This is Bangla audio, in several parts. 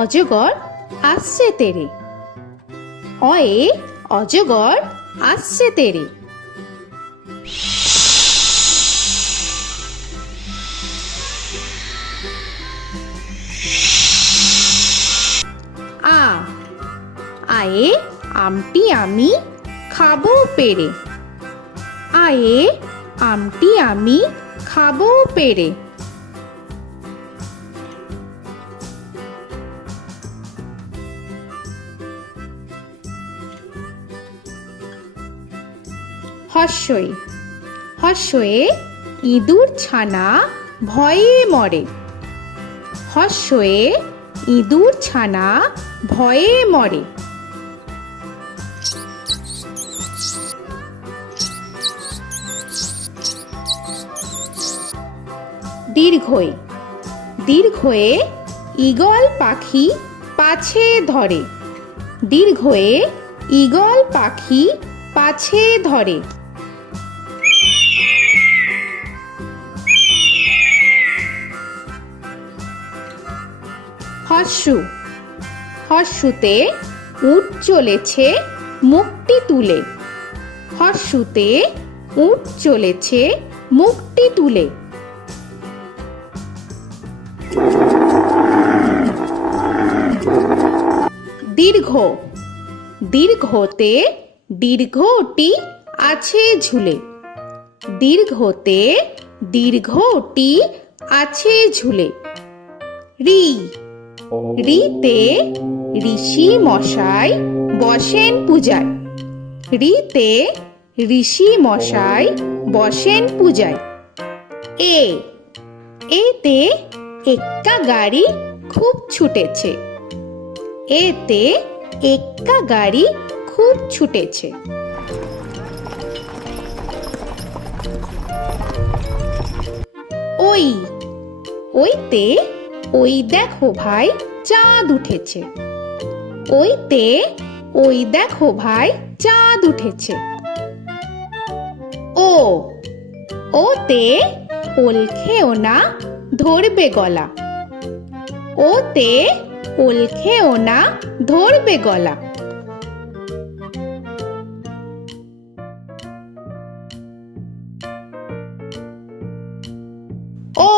অজগর আসছে তেরে। অয়ে অজগর আসছে তেরে। আ আয়ে আমটি আমি খাবো পেরে। আয়ে আমটি আমি খাবো পেরে। হর্ষই হর্ষয়ে ইঁদুর ছানা ভয়ে মরে। হর্ষয়ে ইঁদুর ছানা ভয়ে মরে। দীর্ঘই দীর্ঘয়ে ঈগল পাখি পাছে ধরে। দীর্ঘয়ে ঈগল পাখি পাছে ধরে। হর্ষু হর্ষুতে উট চলেছে মুখটি তুলে। হর্ষুতে উট চলেছে মুখটি তুলে। দীর্ঘ দীর্ঘতে দীর্ঘটি আছে ঝুলে। দীর্ঘতে দীর্ঘটি আছে ঝুলে। রি রিতে ঋষি মশাই বসেন পূজায়। রিতে ঋষি মশাই বসেন পূজায়। এ এতে এক্কা গাড়ি খুব ছুটেছে। এতে এক্কা গাড়ি খুব ছুটেছে। ওই ওইতে ওই দেখো ভাই চাঁদ উঠেছে। ওইতে ওই দেখো ভাই চাঁদ উঠেছে। ও ওতে ওল খেও না ধরবে গলা। ওতে ওল খেও না ধরবে গলা। ঔ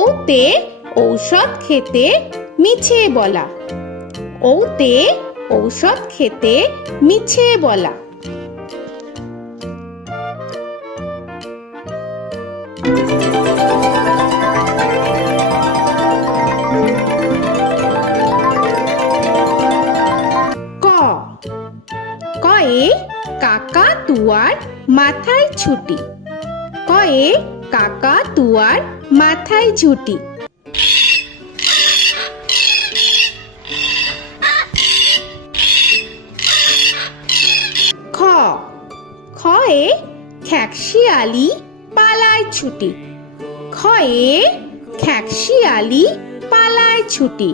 ওতে ঔষধ খেতে মিছে বলা। ওতে ঔষধ খেতে মিছে বলা। ক কয়ে কাকা তুয়ার মাথায় ছুটি। কয়ে কাকা তুয়ার মাথায় ঝুটি। খ খয়ে খ্যাকশিয়ালি পালায় ছুটি। খয়ে খ্যাকশিয়ালি পালায় ছুটি।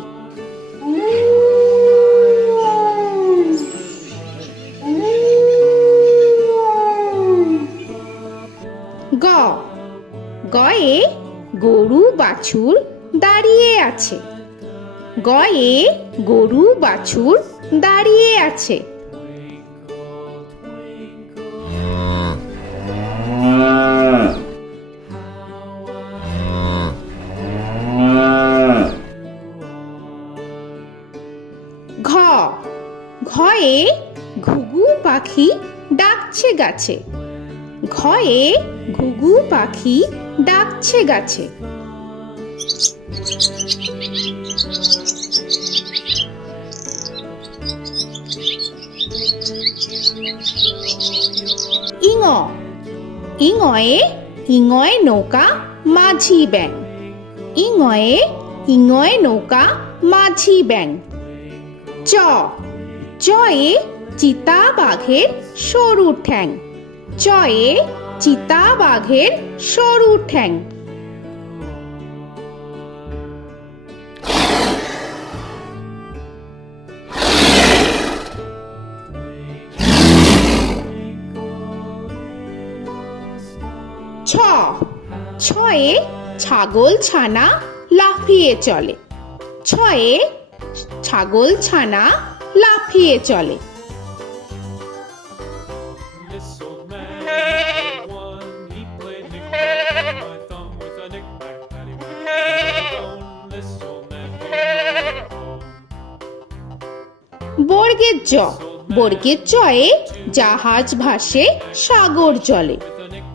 গ গয়ে গরু বাছুর দাঁড়িয়ে আছে। গয়ে গরু বাছুর দাঁড়িয়ে আছে। ঘ ঘয়ে ঘুঘু পাখি ডাকছে গাছে। ঘয়ে ঘুঘু পাখি ডাকছে গাছে। ইঙ ইঙয়ে ইঙয় নৌকা মাঝি ব্যাং। ইঙয়ে ইঙয় নৌকা মাঝি ব্যাং। চ চয়ে চিতা বাঘের সরু ঠ্যাং। চয়ে চিতা বাঘের সরু ঠ্যাং। ছ ছয়ে ছাগল ছানা লাফিয়ে চলে। ছয়ে ছাগল ছানা লাফিয়ে চলে। This old man had one. He played knick-knack on my thumb with a knick-knack, paddywhack, this old man came home. বর্গের জ, বর্গের জয়ে জাহাজ ভাসে সাগর জলে।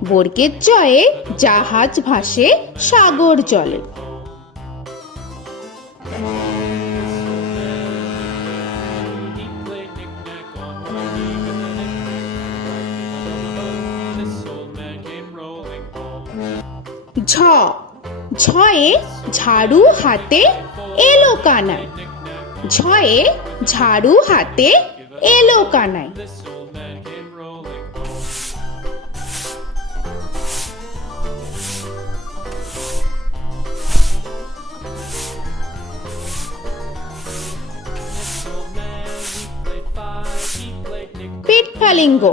বর্গের জয়ে জাহাজ ভাসে সাগর জলে। He played knick-knack on my knee with a knick-knack, this old man came rolling home. ঝ, ঝয়ে ঝাড়ু হাতে এলো কানায়। ঝয়ে ঝাড়ু হাতে এলো কানায়। This old man came rolling home. This old man, he played five. He played knick-knack. পিঠফালিঙ্গ,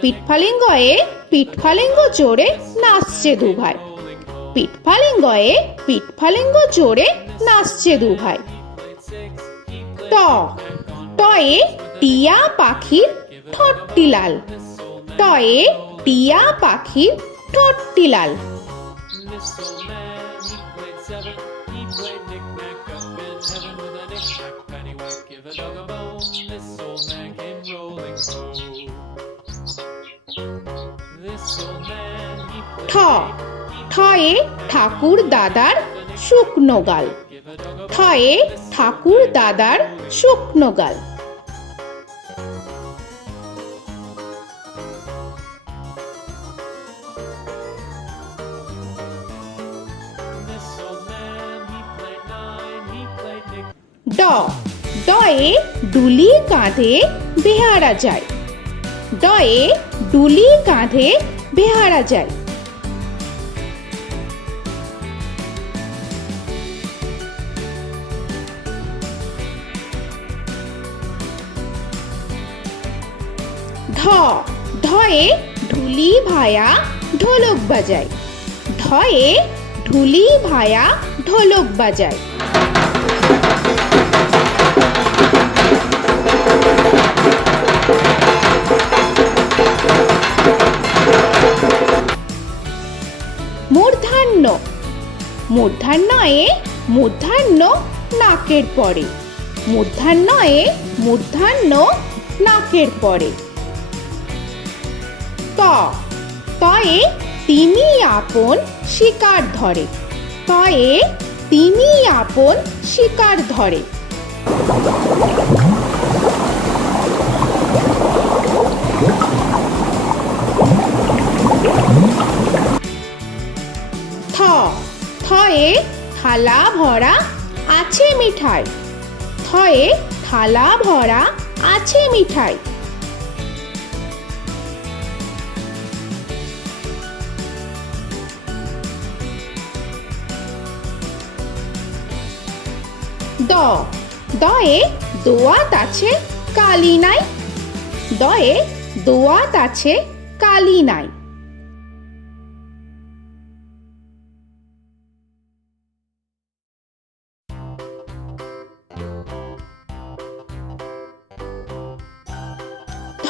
পিঠফালিঙ্গয়ে পিঠফালিঙ্গ চড়ে নাচছে দুভাই। পিঠফালিঙ্গয়ে পিঠফালিঙ্গ চড়ে নাচছে দুভাই। ট, টয়ে টিয়া পাখির ঠোঁটটি লাল। টয়ে টিয়া পাখির ঠোঁটটি লাল। This old man, he played seven. He played knick-knack up in heaven with a knick-knack, paddywhack, give a dog a bone. This old man came rolling home. This old man, he ঠ, played ঠয়ে ঠাকুর দাদার শুকনো গাল। give a dog a ঠয়ে ঠাকুর দাদার শুকনো গাল। This old man, he played nine. He played knick. ড, ডয়ে ডুলি কাঁধে বেহারা যায়। ডয়ে ডুলি কাঁধে বেহারা যায়। ঢ, ঢয়ে ঢুলি ভায়া ঢোলক বাজায়। ঢয়ে ঢুলি ভায়া ঢোলক বাজায়। মূর্ধান্য, মূর্ধান্যয়ে মূর্ধান্য নাকের পরে। মূর্ধান্যয়ে মূর্ধান্য নাকের পরে। ত, তয়ে তিনি আপন শিকার ধরে। তয়ে তিনি আপন শিকার ধরে। থ, থয়ে থালা ভরা আছে মিঠাই। থয়ে থালা ভরা আছে মিঠাই। দ, দয়ে দোয়াত আছে কালি নাই। দয়ে দোয়াত আছে কালি নাই। ধ,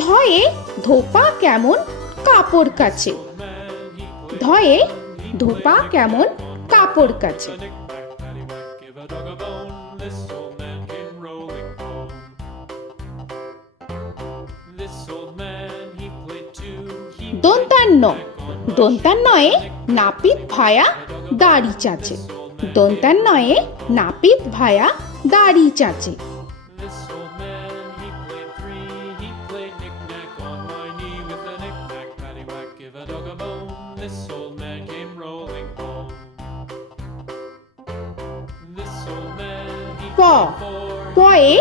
ধয়ে ধোপা কেমন কাপড় কাচে। ধয়ে ধোপা কেমন কাপড় কাচে। Knick-knack, paddywhack, give a dog a bone. This old man came rolling home. This old man, he played two. He দন্তান্ন, দন্তান্নয়ে নাপিত ভায়া দাড়ি চাচে। দন্তান্নয়ে নাপিত ভায়া দাড়ি চাচে। This old man, he played three. He played knick-knack on my knee with a knick-knack, paddywhack, give a dog a bone. This old man came rolling home. This old man, he প, played four. পয়ে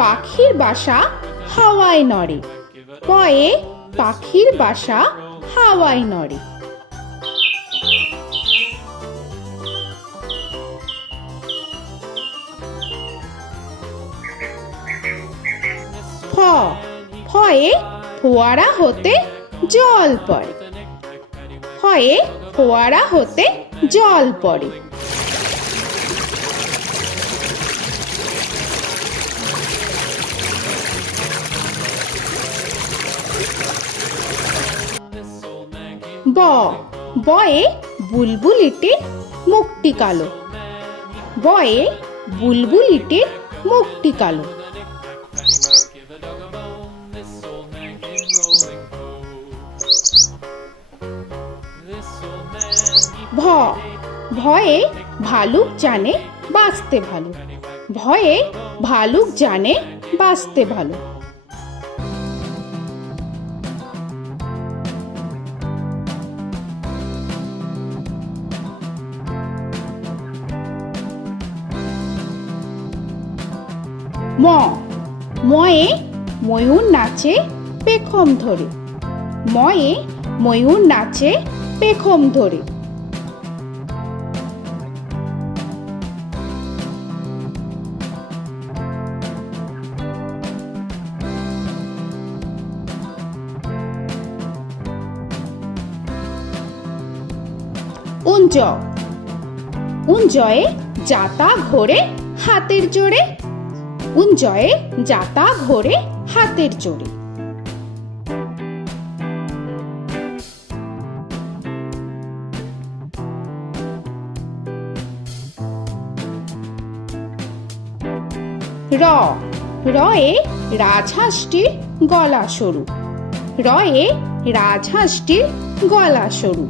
পাখির বাসা হাওয়ায় নড়ে। পয়ে পাখির বাসা হাওয়ায় নড়ে। ফ, ফয়ে ফোয়ারা হতে জল পড়ে। ফয়ে ফোয়ারা হতে জল পড়ে। ব বয়ে বুলবুলিটির মুখটি কালো। বয়ে বুলবুলিটির মুখটি কালো। Give a dog a bone, this old man came rolling home. This old man, he ভ ভয়ে ভালুক জানে বাঁচতে ভালো। ভয়ে ভালুক জানে বাঁচতে ভালো। ম ময়ে ময়ূর নাচে পেখম ধরে। ময়ে ময়ূর নাচে পেখম ধরে। উঞ্জ উঞ্জয়ে যাতা ঘোরে হাতের জোরে। উঞ্জয়ে যাতা ঘোরে হাতের জোরে। র রয়ে রাজহাঁসটির গলা সরু। রয়ে রাজহাঁসটির গলা সরু।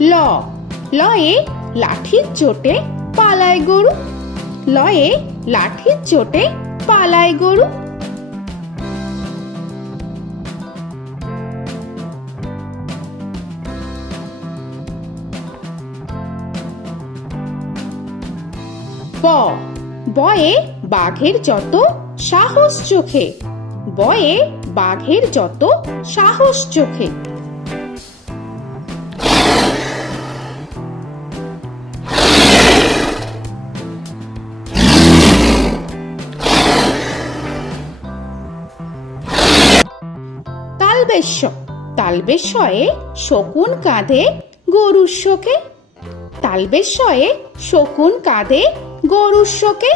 ল লয়ে লাঠির চোটে পালায় গরু। লয়ে লাঠির চোটে পালায় গরু। ব বয়ে বাঘের যত সাহস চোখে। বয়ে বাঘের যত সাহস চোখে। তালবেশ্য তালবেশ্যয়ে শকুন কাঁধে গরুর শোকে। তালবেশ্যয়ে শকুন কাঁধে গরুর শোকে।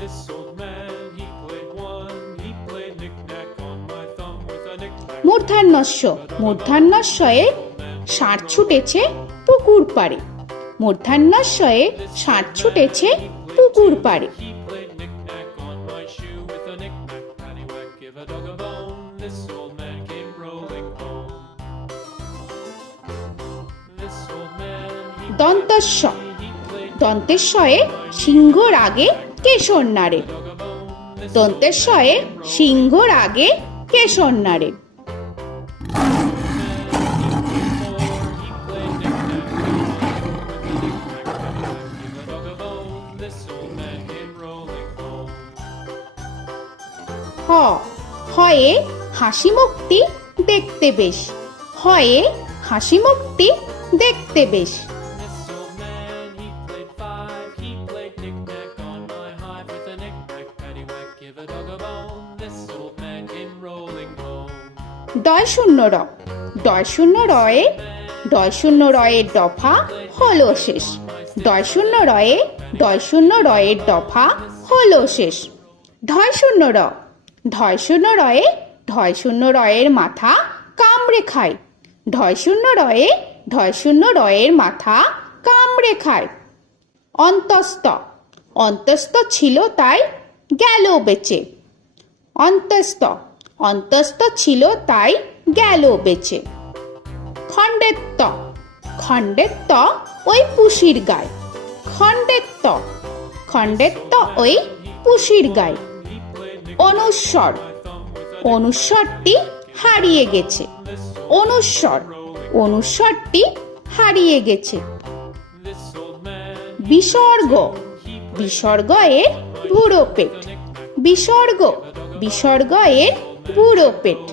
This old man, he played one, he played knick-knack on my thumb with a knick-knack. মূর্ধন্যস্য মূর্ধন্যস্যয়ে ষাঁড় ছুটেছে পুকুর পাড়ে। মূর্ধন্যস্যয়ে ষাঁড় ছুটেছে পুকুর পাড়ে। He played knick-knack on my shoe with a knick-knack, paddywhack, give a dog a bone. This old man came rolling home. This old man, he দন্তস্য played দন্তেশ্বয়ে সিংহর আগে কেশর নাড়ে। dog a bone. This দন্তেশ্বয়ে সিংহর আগে কেশর নাড়ে। হ হয়ে হাসি মুক্তি দেখতে বেশ। হয়ে হাসি মুক্তি দেখতে বেশ। This old man, he played five, he played knick-knack on my hive with a knick-knack, paddywhack, give a dog a bone. This old man came rolling home. ডয় শূন্য র ডয় শূন্য রয়ে ডয় শূন্য রয়ের দফা হলো শেষ। ডয় শূন্য রয়ে ডয় শূন্য রয়ের দফা হলো শেষ। ঢয় শূন্য র ঢয় শূন্য রয়ে ঢয় শূন্য রয়ের মাথা কামড়ে খায়। ঢয় শূন্য রয়ে ঢয় শূন্য রয়ের মাথা কামড়ে খায়। অন্তস্থ অন্তস্থ ছিল তাই গেল বেঁচে। অন্তস্থ অন্তস্থ ছিল তাই গেল বেঁচে। খণ্ডেত্ব খণ্ডেত্ব ওই পুষির গায়। খণ্ডেত্ব খণ্ডেত্ব ওই পুষির গায়। অনুস্বর অনুস্বরটি হারিয়ে গেছে। অনুস্বর অনুস্বরটি হারিয়ে গেছে। This old man, বিসর্গ বিসর্গ এর বুড়ো পেট। বিসর্গ বিসর্গ এর বুড়ো পেট। this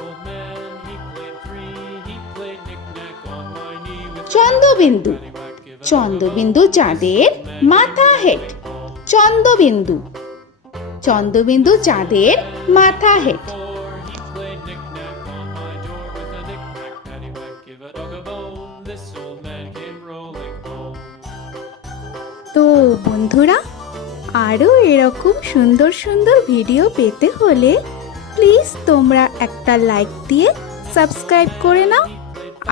old man, he played three, he played knick-knack on my knee with Chandrabindu paddywhack, give a Chandrabindu চাঁদের মাথা হেট। চন্দ্রবিন্দু চন্দ্রবিন্দু চাঁদের মাথা head. He played knick-knack on my door with a knick-knack, paddywhack, give a dog a bone. This old man came rolling home. তো বন্ধুরা, আরও এরকম সুন্দর সুন্দর ভিডিও পেতে হলে প্লিজ তোমরা একটা লাইক দিয়ে সাবস্ক্রাইব করে নাও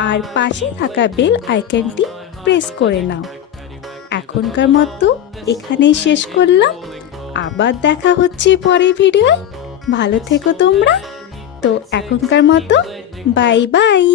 আর পাশে থাকা বেল আইকনটি প্রেস করে নাও। এখনকার মতো এখানেই শেষ করলাম, আবার দেখা হচ্ছে পরের ভিডিওয়। ভালো থেকো তোমরা। তো এখনকার মতো বাই বাই।